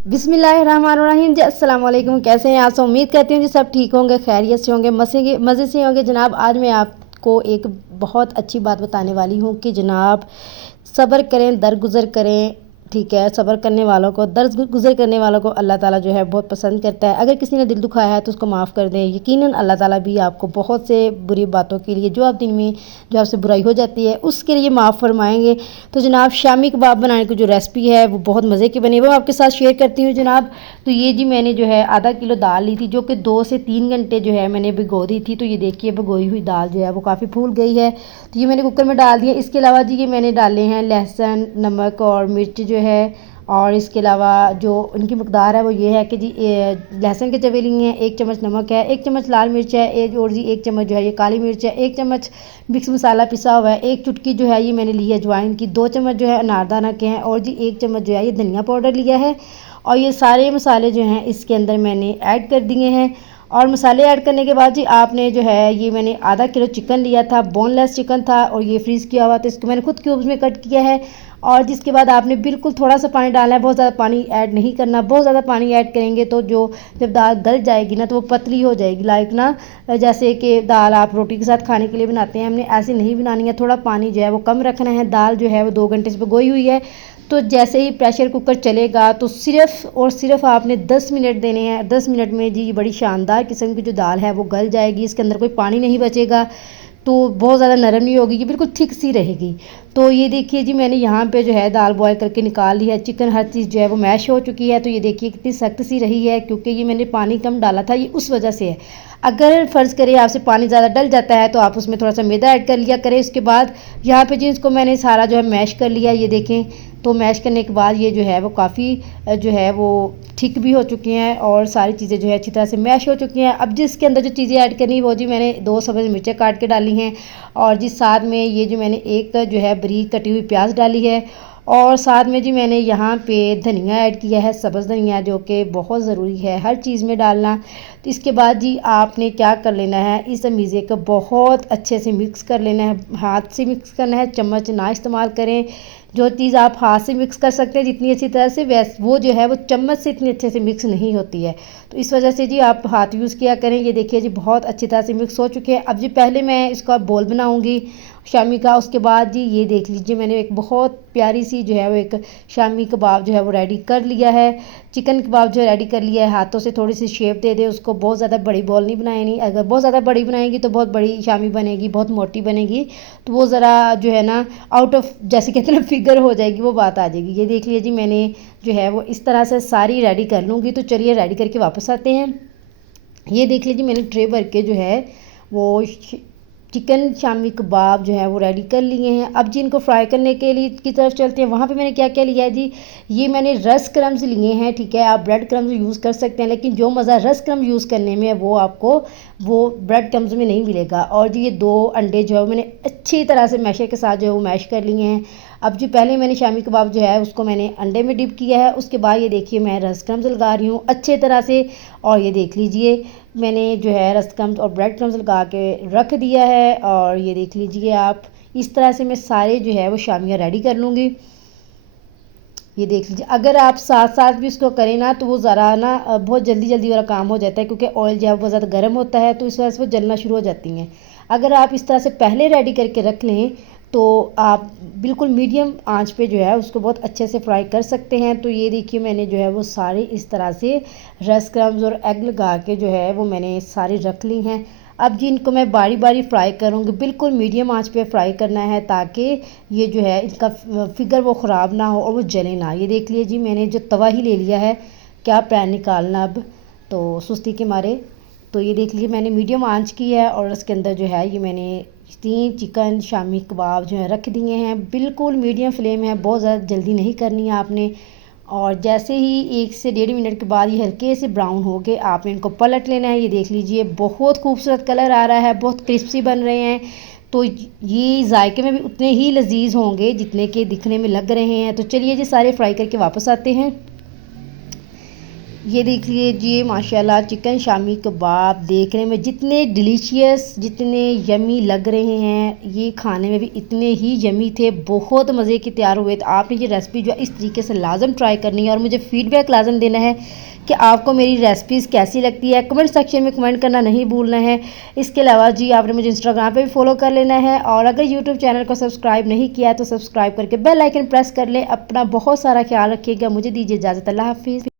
बिस्मिल्लाहिर्रहमानिर्रहीम जी, अस्सलाम वालेकुम। कैसे हैं आप सब? उम्मीद करती हूँ जी सब ठीक होंगे, खैरियत से होंगे, मज़े से होंगे। जनाब आज मैं आपको एक बहुत अच्छी बात बताने वाली हूँ कि जनाब सब्र करें, दरगुजर करें। ठीक है, सब्र करने वालों को, दरगुजर करने वालों को अल्लाह ताला जो है बहुत पसंद करता है। अगर किसी ने दिल दुखाया है तो उसको माफ़ कर दें। यकीनन अल्लाह ताला भी आपको बहुत से बुरी बातों के लिए, जो आप दिन में जो आपसे बुराई हो जाती है उसके लिए माफ़ फरमाएंगे। तो जनाब शामी कबाब बनाने की जो रेसिपी है वो बहुत मज़े की बनी है, वो आपके साथ शेयर करती हूँ जनाब। तो ये जी मैंने जो है आधा किलो दाल ली थी, जो कि 2 से 3 घंटे जो है मैंने भिगो दी थी। तो ये देखिए भिगोई हुई दाल जो है वो काफ़ी फूल गई है। तो ये मैंने कुकर में डाल दिया। इसके अलावा जी ये मैंने डाले हैं लहसुन, नमक और मिर्च जो है। और इसके अलावा जो उनकी मकदार है वो ये है कि जी लहसुन के चवे लिए हैं, 1 चम्मच नमक है, 1 चम्मच लाल मिर्च है, एक और जी 1 चम्मच जो है ये काली मिर्च है, 1 चम्मच मिक्स मसाला पिसा हुआ है, 1 चुटकी जो है ये मैंने ली है अजवाइन की, 2 चम्मच जो है अनारदाना के हैं, और जी 1 चम्मच जो है ये धनिया पाउडर लिया है। और ये सारे मसाले जो हैं इसके अंदर मैंने ऐड कर दिए हैं। और मसाले ऐड करने के बाद जी आपने जो है ये मैंने आधा किलो चिकन लिया था, बोनलेस चिकन था और ये फ्रीज़ किया हुआ था। इसको मैंने खुद क्यूब्स में कट किया है। और जिसके बाद आपने बिल्कुल थोड़ा सा पानी डालना है, बहुत ज़्यादा पानी ऐड नहीं करना। बहुत ज़्यादा पानी ऐड करेंगे तो जो जब दाल गल जाएगी ना तो वो पतली हो जाएगी, लाइक ना जैसे कि दाल आप रोटी के साथ खाने के लिए बनाते हैं, हमने ऐसे नहीं बनानी है। थोड़ा पानी जो है वो कम रखना है। दाल जो है वो 2 घंटे से भिगोई हुई है। तो जैसे ही प्रेशर कुकर चलेगा तो सिर्फ़ और सिर्फ आपने 10 मिनट देने हैं। 10 मिनट में जी बड़ी शानदार किस्म की जो दाल है वो गल जाएगी, इसके अंदर कोई पानी नहीं बचेगा। तो बहुत ज़्यादा नरम नहीं होगी, ये बिल्कुल थिक सी रहेगी। तो ये देखिए जी मैंने यहाँ पे जो है दाल बॉयल करके निकाल ली है। चिकन हर चीज़ जो है वो मैश हो चुकी है। तो ये देखिए कितनी सख्त सी रही है, क्योंकि ये मैंने पानी कम डाला था, ये उस वजह से है। अगर फ़र्ज़ करिए आपसे पानी ज़्यादा डल जाता है तो आप उसमें थोड़ा सा मैदा ऐड कर लिया करें। उसके बाद यहाँ पे जी इसको मैंने सारा जो है मैश कर लिया, ये देखें। तो मैश करने के बाद ये जो है वो काफ़ी जो है वो ठीक भी हो चुकी हैं और सारी चीज़ें जो है अच्छी तरह से मैश हो चुकी हैं। अब जिसके अंदर जो चीज़ें ऐड करनी वो जी मैंने 2 सब्ज़ मिर्चें काट के डाली हैं, और जिस साथ में ये जो मैंने एक जो है बारीक कटी हुई प्याज डाली है, और साथ में जी मैंने यहाँ पे धनिया ऐड किया है, सब्ज़ धनिया, जो कि बहुत ज़रूरी है हर चीज़ में डालना। तो इसके बाद जी आपने क्या कर लेना है, इस मीज़े को बहुत अच्छे से मिक्स कर लेना है। हाथ से मिक्स करना है, चम्मच ना इस्तेमाल करें। जो चीज़ आप हाथ से मिक्स कर सकते हैं जितनी अच्छी तरह से, वैस वो जो है वो चम्मच से इतनी अच्छे से मिक्स नहीं होती है। तो इस वजह से जी आप हाथ यूज़ किया करें। ये देखिए जी बहुत अच्छी तरह से मिक्स हो चुके हैं। अब जी पहले मैं इसका बोल बनाऊंगी शामी का। उसके बाद जी ये देख लीजिए मैंने एक बहुत प्यारी सी जो है वो एक शामी कबाब जो है वो रेडी कर लिया है। चिकन कबाब जो रेडी कर लिया है। हाथों से थोड़ी सी शेप दे दे उसको, बहुत ज़्यादा बड़ी बॉल नहीं बनानी। अगर बहुत ज़्यादा बड़ी बनाएंगी तो बहुत बड़ी शामी बनेगी, बहुत मोटी बनेगी, तो वो ज़रा जो है ना आउट ऑफ जैसे कहते हैं ना फिगर हो जाएगी, वो बात आ जाएगी। ये देख लीजिए मैंने जो है वो इस तरह से सारी रेडी कर लूँगी। तो चलिए रेडी करके वापस आते हैं। ये देख लीजिए मैंने ट्रे भर के जो है वो चिकन शामी कबाब जो है वो रेडी कर लिए हैं। अब जी इनको फ्राई करने के लिए की तरफ चलते हैं। वहाँ पे मैंने क्या क्या लिया है जी, ये मैंने रस क्रम्स लिए हैं। ठीक है, आप ब्रेड क्रम्स यूज़ कर सकते हैं, लेकिन जो मज़ा रस क्रम्स यूज़ करने में वो आपको वो ब्रेड क्रम्स में नहीं मिलेगा। और जी ये 2 अंडे जो है मैंने अच्छी तरह से मैशर के साथ जो है वो मैश कर लिए हैं। अब जो पहले मैंने शामी कबाब जो है उसको मैंने अंडे में डिप किया है। उसके बाद ये देखिए मैं रस क्रम्स लगा रही हूँ अच्छे तरह से। और ये देख लीजिए मैंने जो है रस क्रम्स और ब्रेड क्रम्स लगा के रख दिया है। और ये देख लीजिए आप, इस तरह से मैं सारे जो है वो शामियाँ रेडी कर लूँगी। ये देख लीजिए, अगर आप साथ साथ भी इसको करें ना तो वो ज़रा ना बहुत जल्दी जल्दी वाला काम हो जाता है, क्योंकि ऑयल जो है बहुत ज़्यादा गर्म होता है, तो इस वजह से वो जलना शुरू हो जाती हैं। अगर आप इस तरह से पहले रेडी करके रख लें तो आप बिल्कुल मीडियम आंच पे जो है उसको बहुत अच्छे से फ्राई कर सकते हैं। तो ये देखिए मैंने जो है वो सारे इस तरह से रस क्रम्स और एग लगा के जो है वो मैंने सारी रख ली हैं। अब जी इनको मैं बारी बारी फ्राई करूँगी, बिल्कुल मीडियम आंच पे फ्राई करना है, ताकि ये जो है इसका फिगर वो ख़राब ना हो और वो जले ना। ये देख लीजिए मैंने जो तवा ही ले लिया है, क्या पैन निकालना अब तो सुस्ती के मारे। तो ये देख लीजिए मैंने मीडियम आंच की है, और उसके अंदर जो है ये मैंने 3 चिकन शामी कबाब जो है रख दिए हैं। बिल्कुल मीडियम फ्लेम है, बहुत ज़्यादा जल्दी नहीं करनी है आपने। और जैसे ही 1 से 1.5 मिनट के बाद ये हल्के से ब्राउन हो गए, आपने इनको पलट लेना है। ये देख लीजिए बहुत खूबसूरत कलर आ रहा है, बहुत क्रिस्पी बन रहे हैं। तो ये जायके में भी उतने ही लजीज होंगे जितने के दिखने में लग रहे हैं। तो चलिए जी सारे फ्राई करके वापस आते हैं। ये देख लीजिए माशाल्लाह चिकन शामी कबाब देखने में जितने डिलीशियस जितने यमी लग रहे हैं, ये खाने में भी इतने ही यमी थे, बहुत मज़े के तैयार हुए। तो आपने ये रेसिपी जो है इस तरीके से लाजम ट्राई करनी है और मुझे फ़ीडबैक लाजम देना है कि आपको मेरी रेसिपीज़ कैसी लगती है। कमेंट सेक्शन में कमेंट करना नहीं भूलना है। इसके अलावा जी आपने मुझे इंस्टाग्राम पे भी फॉलो कर लेना है और अगर यूट्यूब चैनल को सब्सक्राइब नहीं किया तो सब्सक्राइब करके बेल आइकन प्रेस कर लें। अपना बहुत सारा ख्याल रखिएगा। मुझे दीजिए इजाज़त। अल्लाह हाफिज़।